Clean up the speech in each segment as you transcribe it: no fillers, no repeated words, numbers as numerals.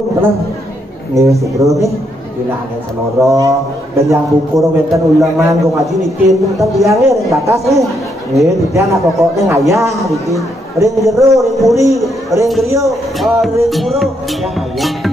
tenang nih subro nih bila ada sanoro dan yang buku wenten ulangan gue ngaji nikin ntar biangnya yang batas nih dia anak pokoknya ngayah gitu ring jero ring puri ring gerio ring puro yang ngayah.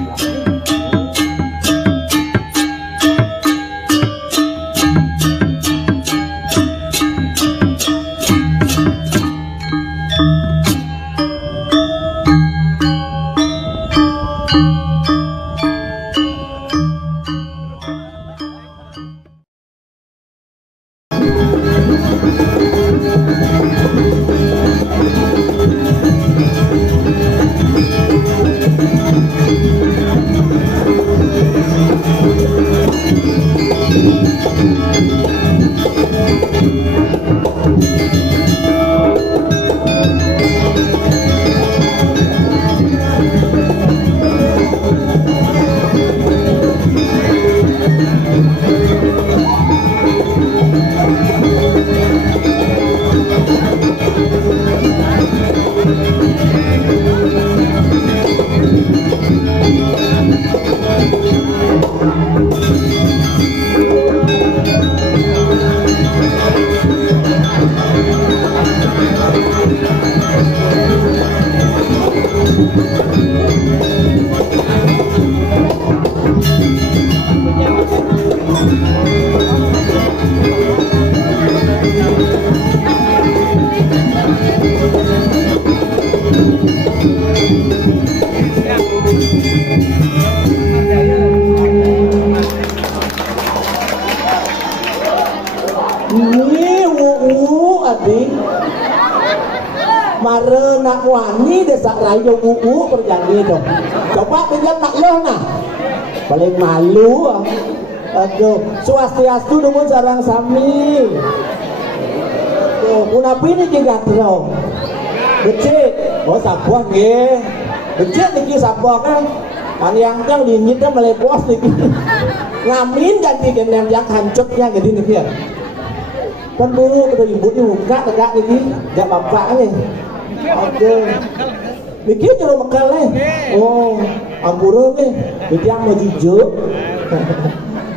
Nak wani desa rayo buku perjanji dong. Coba pinjam nak lo nah. Paling malu. Aduh, swastiastu nuwun sareng sami. Tuh, punapi niki gatro. Becik, oh sabuah nggih. Becik niki sabuah kan. Paniangkang dinyitnya melepos niki. Ngamin ganti genen yang hancurnya gede niki ya. Kan bu, udah ibu ini buka tegak niki. Jak bapak nih. Oke, mikir jero mekal oh, ampura nih, yang mau jujur.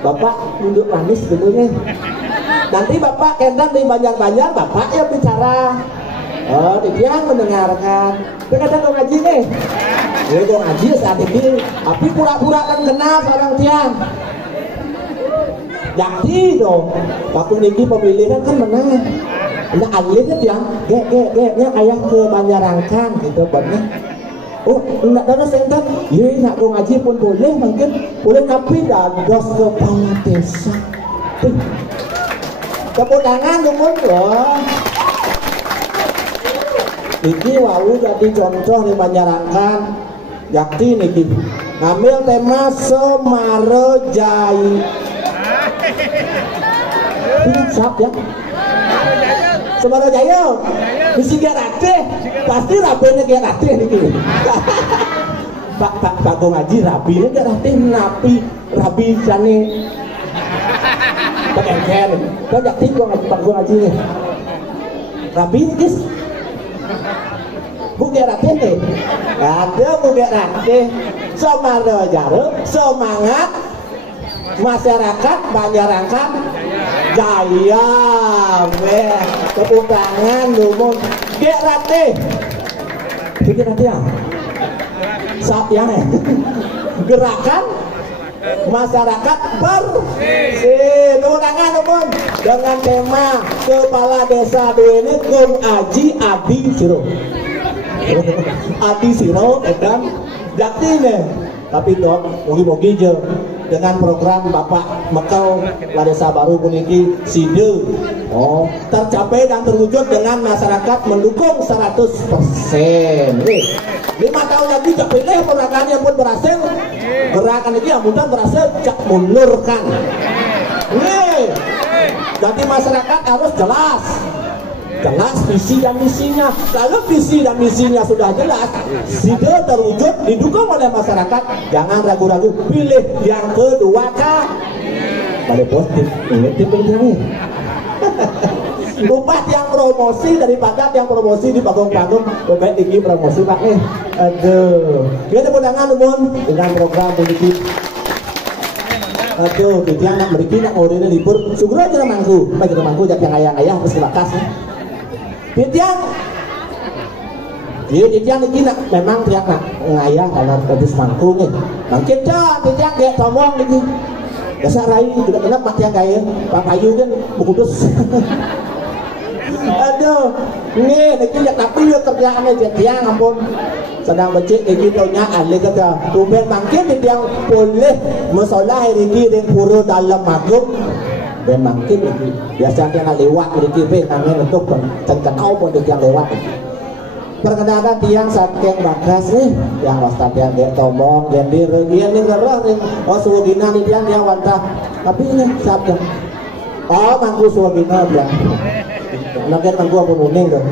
Bapak duduk manis gitu nih. Nanti bapak kendang di banyak-banyak, bapak yang bicara. Oh, dia mendengarkan. Kadang kau ngaji nih. Jadi kau ngaji saat ini, tapi pura-pura kan kenal seorang tiang. Jadi dong, waktu niki pemilihan kan menang. Nah alirnya yang nya ayah ke Banjarangkan gitu buatnya. Oh enggak ada senter, iya nak kau ngaji pun boleh mungkin boleh tapi dados kepala desa. Tepuk tangan dong loh. Iki wau jadi contoh di Banjarangkan. Yakti niki ngambil tema Semarojai. Siap ya. Semarojaya, misi gerate, pasti rapinya gerate nih. Pak ngaji rapinya gerate, rapi jane. Pakai kau jadi kau ngaji pak ngaji nih. Rapi kis, bu gerate nih. Ada bu gerate, Semarojaya, semangat masyarakat Banjarangkan. Jaya, tepuk tangan dulu. Gerate, gerate ya. Saat yang gerakan masyarakat bersih. Tepuk tangan dulu. Dengan tema kepala desa dua ini Kung Aji Adi Siro. Adi Siro dan Jakti tapi dok, mogi-mogi je. Dengan program Bapak Mekau Desa Baru Puniki Side tercapai dan terwujud dengan masyarakat mendukung 100%. 5 tahun lagi cak pilih gerakannya pun berhasil. Gerakan ini amuntan berhasil cak munurkan. Jadi masyarakat harus jelas visi dan misinya. Kalau visi dan misinya sudah jelas, sudah terwujud, didukung oleh masyarakat, jangan ragu-ragu, pilih yang kedua kak. Pada positif, ini tipe ini. Upah yang promosi daripada yang promosi di panggung-panggung bebek tinggi promosi Pak nih. Aduh, kita undangan umum dengan program begini. Aduh, dia nak meriki nak ngorene libur, syukur aja mangku, bagi mangku jadi yang ayah-ayah mesti bakas. Dia ini nak memang dia nak ngayah kalau habis mangku nih. Mungkin dah dia kayak tomong lagi. Dasar rai tidak kenapa mak yang kaya, Pak Ayu kan berkudus. Aduh, nih yang tapi kerjaannya dia ampun. Sedang becik lagi taunya alih kata tumben mungkin dia boleh masalah hari ini dengan pura dalam magung dan mungkin lagi biasanya nak lewat lagi pun namanya untuk kenal pun dia lewat. Perkenalkan tiang saking bagas nih yang wastan dia tomong dia ini gerah nih oh suwagina nih dia wantah tapi ini siapa oh mangku suwagina dia nagen mangku apa nuning tuh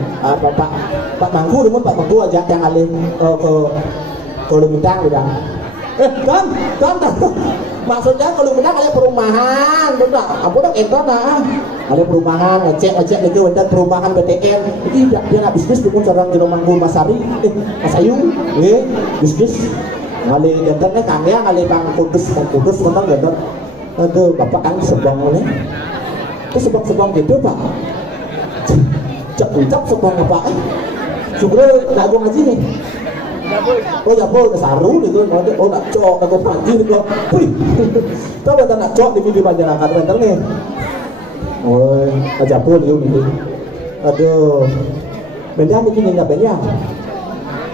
pak mangku demun pak mangku aja yang alih ke Lumintang udah kan maksudnya kalau kita ada perumahan betul apa dong entar ada perumahan ngecek itu ada perumahan BTN tidak dia nak bisnis dengan orang di Mangku Masari Mas Ayu bisnis ngalih gantengnya kangnya ngalih Bang Kudus tentang ganteng aduh bapak kan sebang nih itu sebang gitu Pak cek sebang apa syukur nggak gua ngaji nih. Oh ya boleh saru gitu, oh nak cok, nak panji gitu, wih, tahu betul nak cok di masyarakat betul nih, oh aja pun gitu, aduh, benda bikin indah benda,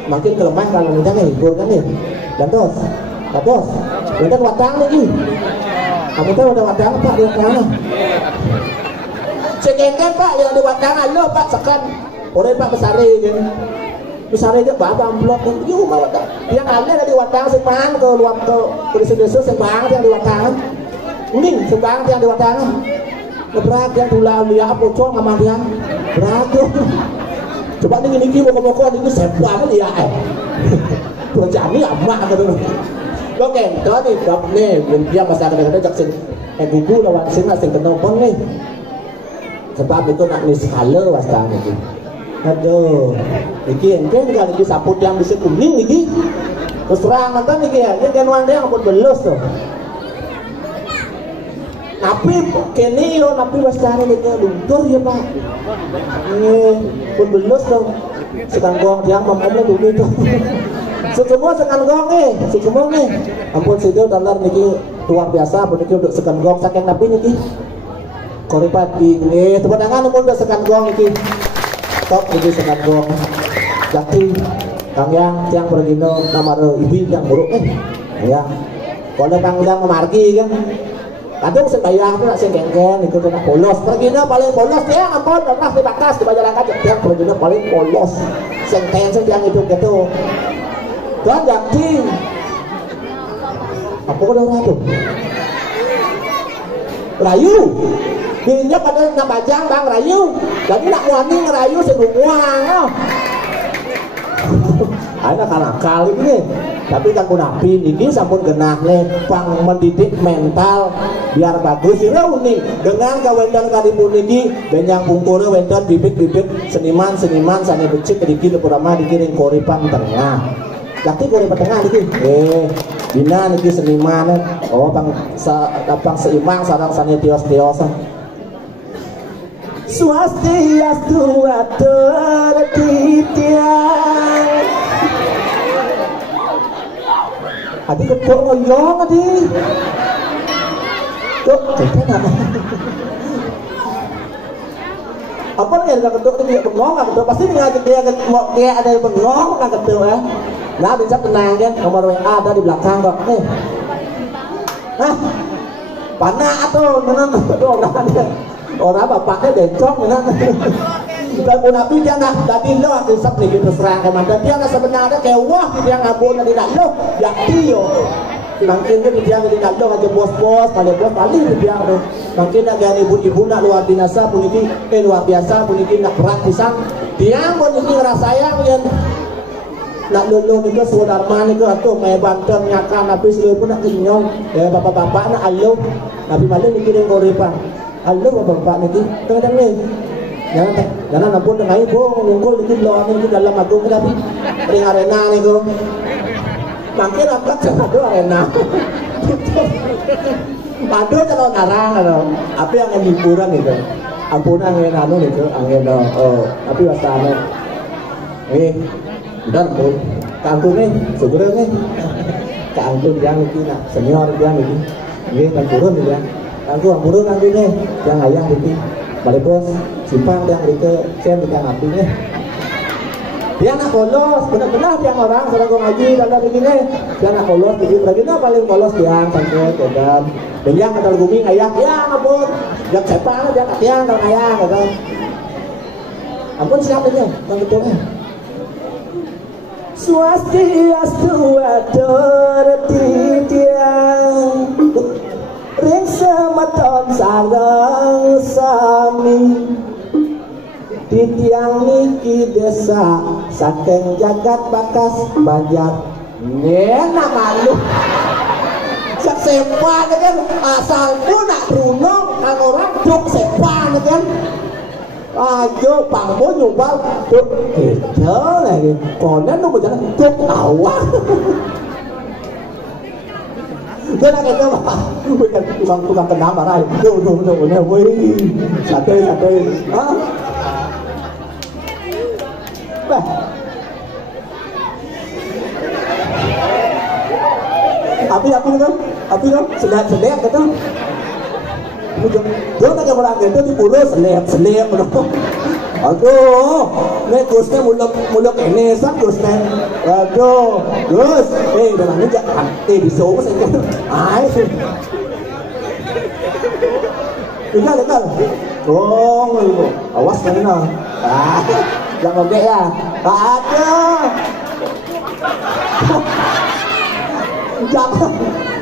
makin kelemah kalau benda nih, hibur kan nih, dan terus, benda watang lagi, kamu tahu ada watang Pak di mana? Cekengkan Pak yang ada watangan lo Pak sekan, orang Pak besari kan. Misalnya dia bawa amplop itu mau yang ada di watang sepang ke luar ke desa-desa sepang yang di watang uning sepang yang di watang berat yang tulah lihat pocong sama dia berat tuh coba ini mau ini sepang dia perjani amak gitu oke tadi dap nih dia masa kadang-kadang jaksin buku lawan sing kenopon nih sebab itu nak niskala wastang itu. Aduh, iki enten kalau iki saput yang bisa kuning iki. Terus terang nonton iki ya, ini kan wanda yang pun belus tuh. Napi kene yo napi wastane iki luntur ya Pak. Pun belus tuh. Sekanggong yang mamamnya dulu tuh. Semua sekanggong semua nih. Ampun situ dolar niki luar biasa, pun niki untuk sekanggong saking napi niki. Koripati nih, tepuk tangan pun udah sekanggong niki. Top itu sangat gong jati kang yang pergino nama ibu yang buruk ya kalau panggilan memarki kan kadang sebayang tuh nak sengkengken itu kena polos pergino paling polos dia ampun pernah di bakas di masyarakat yang pergino paling polos sengkeng yang itu gitu dan jati apa kau dah tuh rayu minyak ada nak bajang Bang rayu jadi nak wani ngerayu seruang ada kalakal ini tapi kan pun api ini sampun genah nih pang mendidik mental biar bagus ini unik dengan kawendan kalipun ini dan yang pungkurnya wendan bibit-bibit seniman sana becik dikit lepurama dikiring koripan tengah jadi koripan tengah dikit dina niki seniman oh pang seimbang sarang sana tios-tios Swastiastu atur titian adi ketuk ngoyong adi tuh cepetan apa nih ada ketuk itu dia bengong nggak ketuk pasti dia ada yang bengong nggak ketuk ya nah bisa tenang kan nomor WA ada di belakang kok nih nah panah atau menang orang dia orang bapaknya bencong kan dan pun nabi dia nak tadi lo aku sab nih gitu serang ke mana dia nak sebenarnya kayak wah dia ngabun dari nak lo yakti yo mungkin dia dari nak lo aja bos-bos paling dia tuh mungkin nak gani ibu nak luar biasa pun ini luar biasa pun ini nak berat pisang dia pun ini ngerasayang yang nak luluh itu saudara itu atau main banten nyakan nabi seluruh pun nak kenyong bapak-bapak nak aluh nabi malah dikirim koripan halo bapak niki kadang nih Jangan ampun dengan ibu ngungkul di belakang itu dalam agung tapi ring arena nih go. Makin apa jangan arena. Padu kalau narang atau apa yang liburan itu. Ampun angin anu itu angin tapi wasana. Dan pun kantor nih segera nih. Kantor yang ini nak senior yang ini kan turun dia. Kantor turun nanti nih yang ayang ini. Balik bos, simpang yang itu, saya yang apinya. Dia nak polos, benar-benar yang orang sedang ngaji dalam begini. Dia nak polos, begini paling polos dia sampai dan yang kata gumi ayah, ya ampun, yang sepang dia nak tiang kalau ayah kata. Ampun siapa ini, bang betulnya. Swastiastu adoratidiang ring semeton sareng sami titiang niki desa saking jagat bakas banjar nena malu sak sepan kan asal pun nak runong kan orang duk sepan kan ayo pangbo nyoba duk gitu lagi konen lu berjalan duk awak dia nak kata apa? Bukan tukang kendang marah. Tuh, wih, sate, ah, bah, api tu, selip kata. Dia nak orang itu di pulau selip, aduh, ni Gusnya muluk ini, san Gusnya, aduh, Gus, dalam ni jangan, bisu apa saja, legal, awas kan na, jangan gede ya, ada, jangan,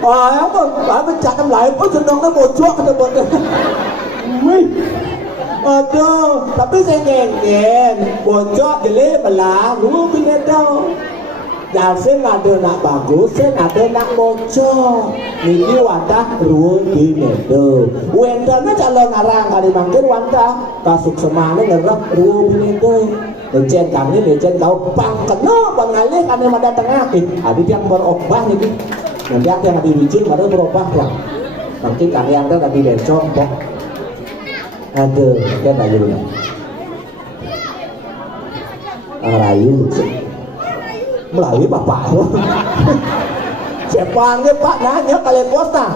apa jangan lain pun senang na bocor kata bocor, aduh, tapi saya ngengen, bocor jeli belah, lu punya tahu. Dan saya ada nak bagus, saya ada nak bocor. Ini wadah ruang punya tahu. Wendana calon arang kali mangkin wadah, kasuk semana ngerap ruang punya tahu. Lecen kami, lecen kau pang kena, bang ngalih kami ada tengah. Adik yang berubah ni, nanti yang ada bicin baru berubah lah. Mungkin kalian kan tadi bencong, kok. Aduh, kan rayu ya. Rayu melalui bapak. Siapa Pak nanya kalian pos nah.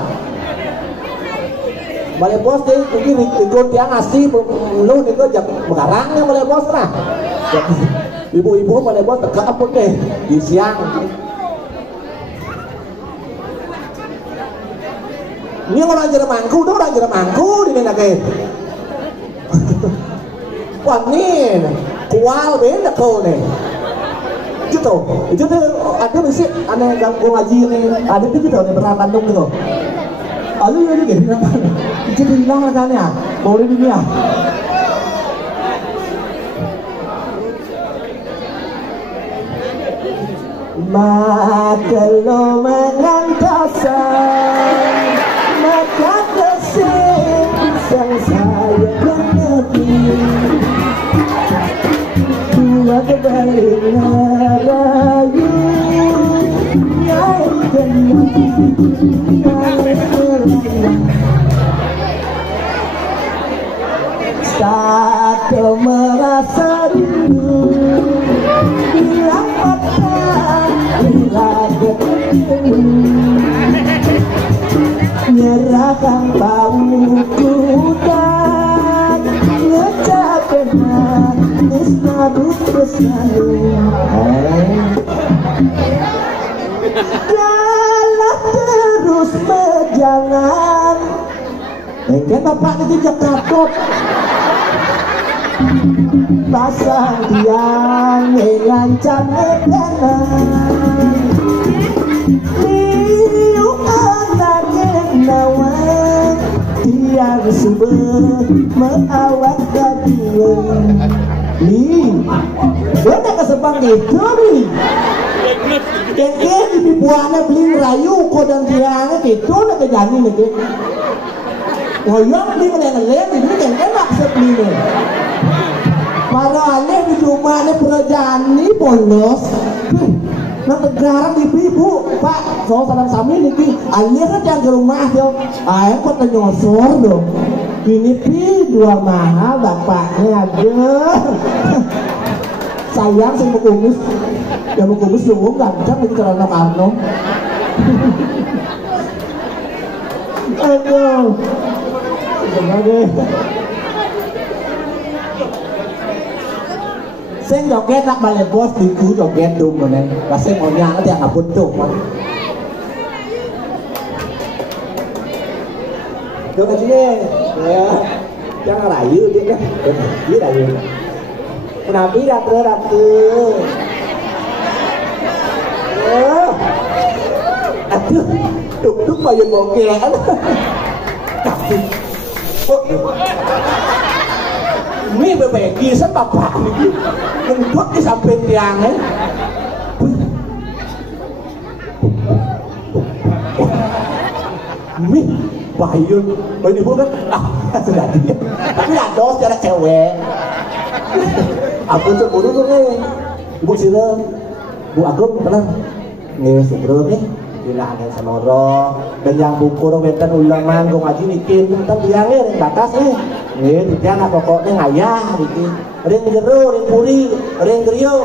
Balik pos deh, mungkin ikut yang asli lu nih kok jam mengarangnya balik pos nah. Ibu-ibu balik pos tegak apa deh di siang. Ini orang Jermanku, dong orang Jermanku di mana ke? Wah nih, kual beda kau nih. Gitu, itu tuh ada mesti aneh ganggu ngaji nih. Ada itu gitu nih pernah Bandung gitu. Alu ini gini apa? Itu hilang kan ya? Boleh ini ya? Maka lo mengantasan, maka kesing sang saya mengerti. Dua kebalik narayu, nyai satu merasa rindu, bilang mata, bilang ketemu, nyerahkan bauku dan ngecapkan manis madu bersama. Jalan terus berjalan, kan bapak itu Jakarta. Pasang tiang ngancam enak liu anak nawan tiang sumber merawat gading nih benar kesempang itu nih keke di buahnya beli rayu kodang tiangnya gitu nak kejani nih ngoyong di meneng-leng ini yang enak sebenarnya. Para alih di rumah ini perjani polos. Nang tegaran ibu Pak, so sarang sami niki alih kan ke rumah yo. Ayo kok nyosor dong. Ini pi dua mahal bapaknya aja. Sayang sing kumis. Ya kumis lu gancang iki celana Karno. Aduh. Sebenarnya sing joget nak balik bos diku joget dong nen. Lah sing onyang teh ngapun tuh. Joget sini. Ya. Jangan rayu dia kan. Dia rayu. Nabi ratu. Aduh, duk bayun bokean. Tapi ini bebeki sa bapak ini mendut di samping tiangnya. Ini bayun ibu kan sudah dia tapi ada secara cewek. Aku cemburu tuh nih ibu sila Bu Agung kenal nih semburu nih gila nih senoro dan yang buku wenten ulangan gue ngaji bikin tentang tiangnya yang batas nih tiang pokoknya ngayah gitu ring jeru, ring puri, ring gerio,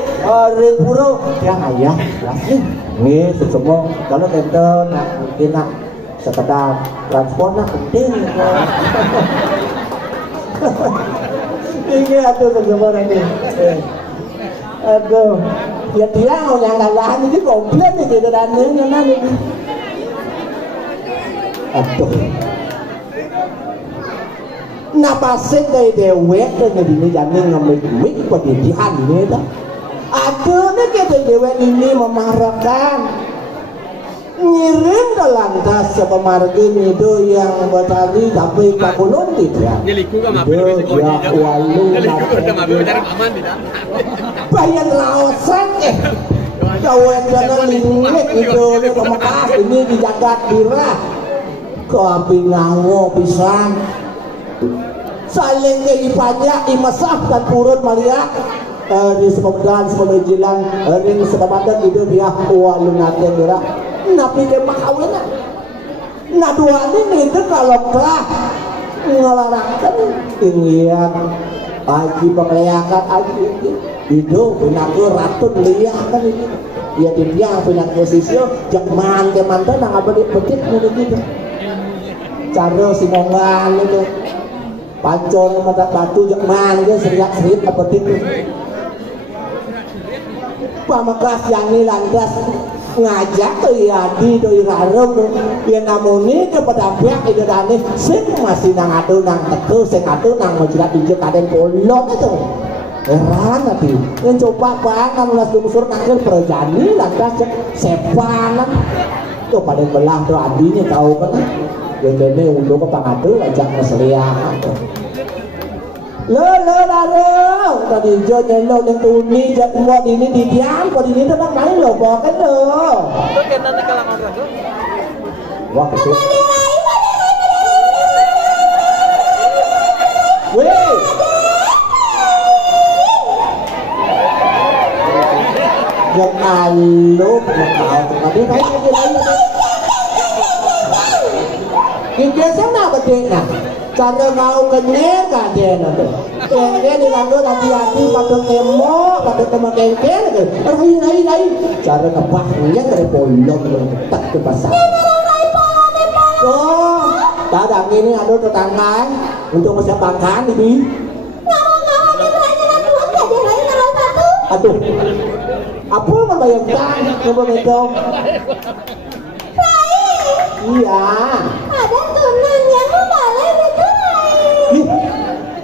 ring puro tiang ngayah jelas nih semua kalau tenten mungkin nak sekedar transport nak penting ini aduh semua nanti aduh ya dia mau yang galahan ini komplit nih gitu dan ini aduh napasin dari dewek dan ini jangan ngemik-mik pendidikan ini dah aduh nih kita dewek ini memarahkan ngirim ke lantas sepemargin itu yang bertani tapi pakulun tidak itu ya walu bayan laosan kawan jangan lingit itu kemekas ini di jagat birah ke api ngawo pisang saling ipanya imasah dan purun maliak di sepedan sepemejilan di sepedan itu dia walu nanti birah napi ke makawinan nah dua ini itu kalau telah ngelarangkan ingin aji pengelayakan aji itu benaku ratun liakan itu ya dia punya posisi jakman ke mantan nggak boleh betit mulut itu cara simongan itu pancon mata batu jakman itu seriak-seriak betit pamakas yang ini lantas ngajak tuh ya di doi rarung tuh ya namuni kepada pihak itu dani sing masih nang atu nang teku sing atu nang menjilat injek kaden polong itu heran nanti yang coba banget ulas dungsur nakil perjani lantas sepanan tuh pada belah tuh adinya tahu kan yang dene unduh ke pangadu ajak ngeseliakan lo rarung tadi jo nyelo yang tuni jak buat ini di diam kok ini tenang main lo bawa kan lo kena kalangan rarung wah kecil weh yang alup tapi kayak gini lagi ini biasanya apa deh cara mau kenyang kan dia nanti dia dilanjut hati-hati pada tembok pada tembok kengkel rai cara ngepahnya dari polong tak ke pasar oh kadang ini ada tetangga untuk masa makan ini aduh apa yang membayangkan coba betul iya ada tunang yang membalai betul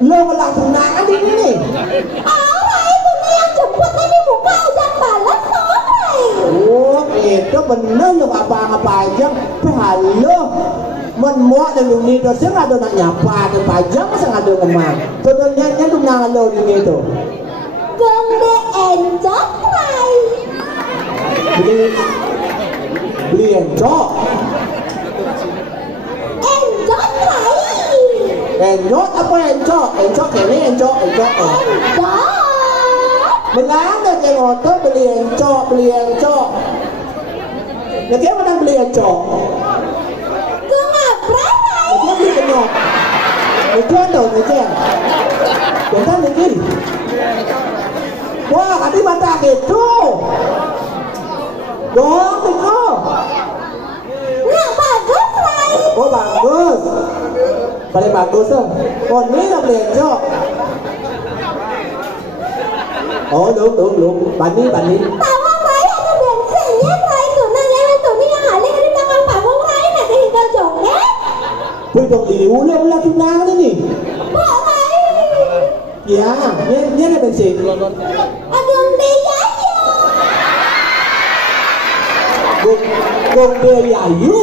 lo melang tunangan ini nih Rai tunang yang jemput tadi buka ujang balas Rai oh itu bener yang apa-apa aja halo memuat dan ini dosa nggak ada nak nyapa dan pajang masa nggak ada ngemang tentunya tunangan lo ini itu gede encok Rai beli encok Rai Enyot apa encok? Encok ini encok. Belanda kayak ngotot beli encok. Nah dia mana beli encok? Gue ngapret. Dia beli kenyot. Itu dong, itu. Jangan mikir. Wah, tadi mata gitu. Dong, itu. Nggak bagus, Rai. Oh bagus. Paling bagus tuh. Oh ini là beli encok. Oh đúng. Bani. Tahu Rai ada bensinnya, Rai. Tunanya itu nih yang ada di tangan panggung Rai. Nanti hingga joget. Wih dong diulang lah tunang ini. Pak Rai. Ya, ini ada bensin. Agak dia aja. Gong dia ayu.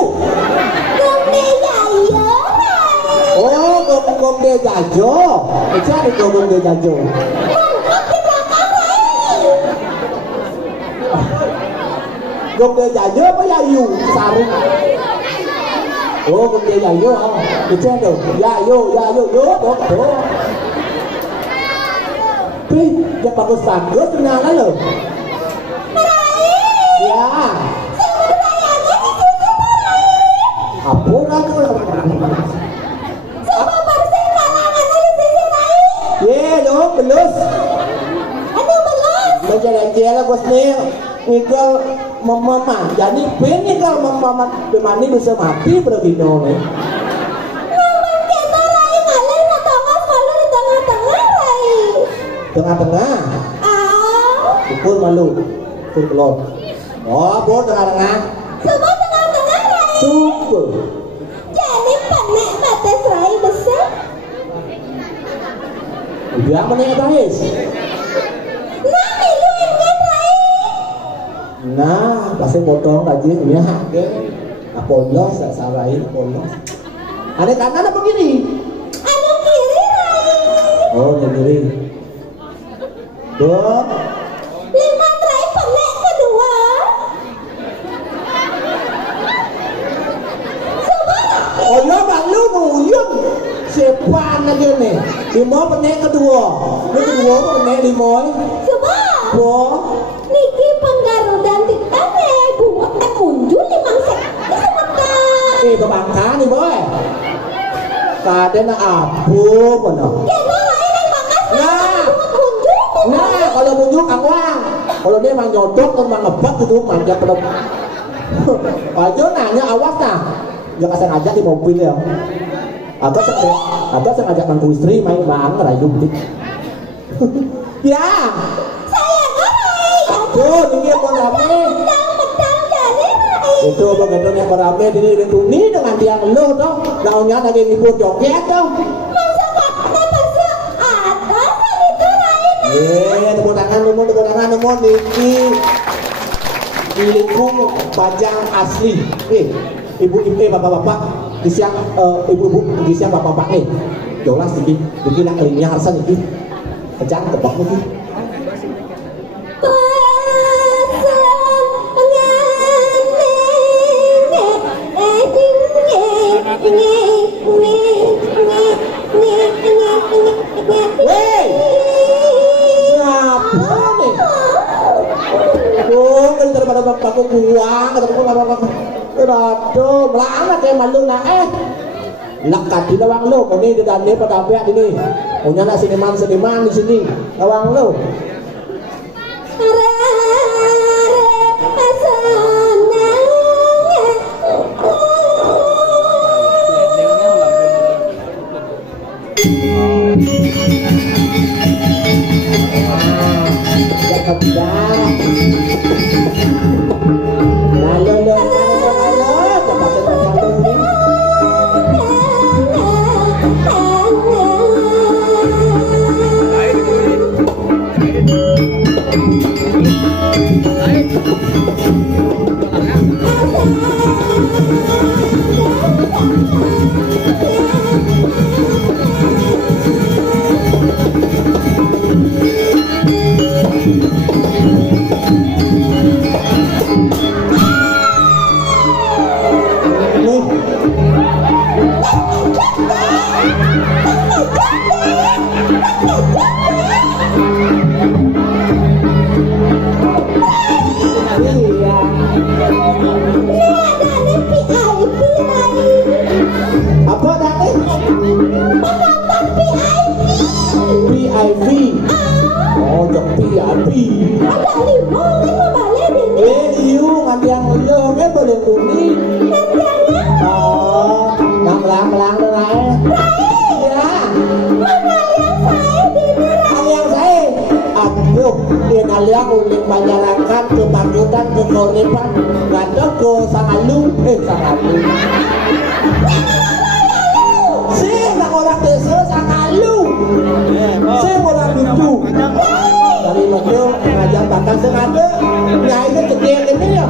Gong dia ayo, Rai. Oh, gong dia jajo. Itu ada gong dia jajo. Di belakang, Rai. Gong dia jajo apa ayu? Sarung. Oh, gong dia jajo. Itu ada. Yayo. Tapi, dia bagus kenal lo. Ya. Apa aku? Coba bersih kalangan dari sisi Rai. Ye, dong, belus. Aduh, belum. Jalan-jalan bos nih, ngikal mama. Jadi pengen kalau mama dimani bisa mati bergino nih. Ngomong kita Rai ngalir ngetongos malu di tengah-tengah Rai. Tengah-tengah. Pukul malu, pukul kelon. Oh, bos tengah-tengah. Semua tengah-tengah Rai. Super. Jadi penek batas Rai besar. Udah menek guys. Nah, milu ingat Rai. Nah, pasti potong aja ya. Apolos, sarain apolos. Ada kanan apa kiri? Anu kiri Rai. Oh, yang kiri. Dua. 5 Rai penek kedua. Oh ya bang lu nguyun sepan aja nih. 5 penek kedua. Ini kedua penek 5. Coba. Wah. Niki penggarudan titane buat muncul 5 sek. Bangka nih boy. Tadi na abu mana? Kita Rai yang bakas buat muncul. Nah kalau munjuk angwang. Kalau dia emang nyodok kan emang ngebat gitu manja pada. Aja nanya awas nah. Dia kasih ngajak di mobil ya. Atau saya ngajak mantu istri main bang rayu dik. Ya. Saya Rai. Tuh ini yang rame. Pedang dari Rai. Itu begadang yang rame ini dituni dengan tiang lo toh. Launya lagi ngibur joget toh. Masa kakaknya masuk atas itu Rai. Tepuk tangan numon Niki. Milikung Bajang asli. Ibu-ibu bapak-bapak di siang ibu-ibu di siang bapak-bapak nih. Jelas iki lah kelingnya harsan iki. Kejang tebak iki. Wey! Ngapa nih? Oh, kan daripada bapakku buang, kataku bapak-bapak. Aduh, melana kayak malu na lekat di lawang lo, ini di dalam pada apa ini? Punya nak seniman di sini, lawang lo. sekalian untuk masyarakat kebangkitan kekuripan ngada ke sangalu sing orang desa sangalu sing orang dudu dari betul ngajar bahkan sengaja nyai itu kecil ini ya